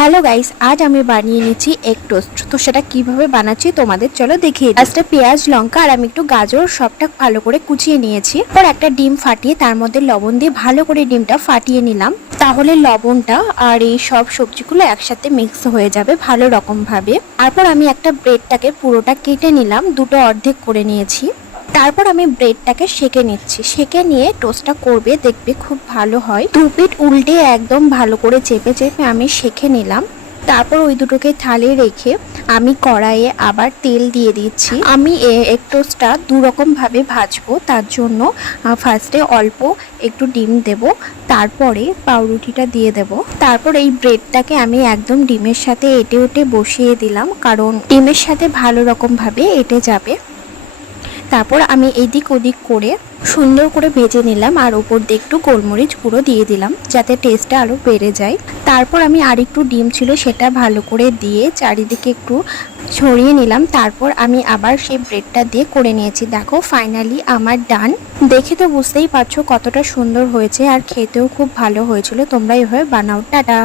Hello guys, আজ আমি বানিয়ে নিচ্ছি এগ টোস্ট। তো সেটা কিভাবে বানাচ্ছি তোমাদের চলো দেখিয়ে দিই। ফার্স্টে পেঁয়াজ, লঙ্কা আর আমি একটু গাজর সবটা ভালো করে কুচিয়ে নিয়েছি। পর একটা ডিম ফাটিয়ে তার মধ্যে লবণ দিয়ে ভালো করে ডিমটা ফাটিয়ে নিলাম। তাহলে লবণটা আর এই সব সবজিগুলো একসাথে মিক্স হয়ে যাবে ভালো রকম ভাবে। তারপর আমি একটা ব্রেডটাকে পুরোটা কেটে নিলাম, দুটো অর্ধেক করে নিয়েছি। তারপর আমি ব্রেডটাকে সেকে নিচ্ছি। সেকে নিয়ে টোস্টটা করবে, দেখবে খুব ভালো হয়। দু পিঠ উল্টে একদম ভালো করে চেপে চেপে আমি সেকে নিলাম। তারপর ওই দুটোকে থালে রেখে আমি কড়াইয়ে আবার তেল দিয়ে দিচ্ছি। আমি এগ টোস্টটা দু রকম ভাবে ভাজবো। তার জন্য ফার্স্টে অল্প একটু ডিম দেব, তারপরে পাউরুটিটা দিয়ে দেব। তারপর এই ব্রেডটাকে আমি একদম ডিমের সাথে এঁটে উঠে বসিয়ে দিলাম, কারণ ডিমের সাথে ভালো রকম ভাবে এঁটে যাবে। তারপর আমি এদিক ওদিক করে সুন্দর করে ভেজে নিলাম আর উপর দিয়ে একটু গোলমরিচ গুঁড়ো দিয়ে দিলাম যাতে টেস্টটা আরও বেড়ে যায়। তারপর আমি আরেকটু ডিম ছিল সেটা ভালো করে দিয়ে চারিদিকে একটু ছড়িয়ে নিলাম। তারপর আমি আবার সেই ব্রেডটা দিয়ে করে নিয়েছি। দেখো ফাইনালি আমার ডান। দেখে তো বুঝতেই পারছো কতটা সুন্দর হয়েছে আর খেতেও খুব ভালো হয়েছিল। তোমরা এভাবে বানাও। টাটা।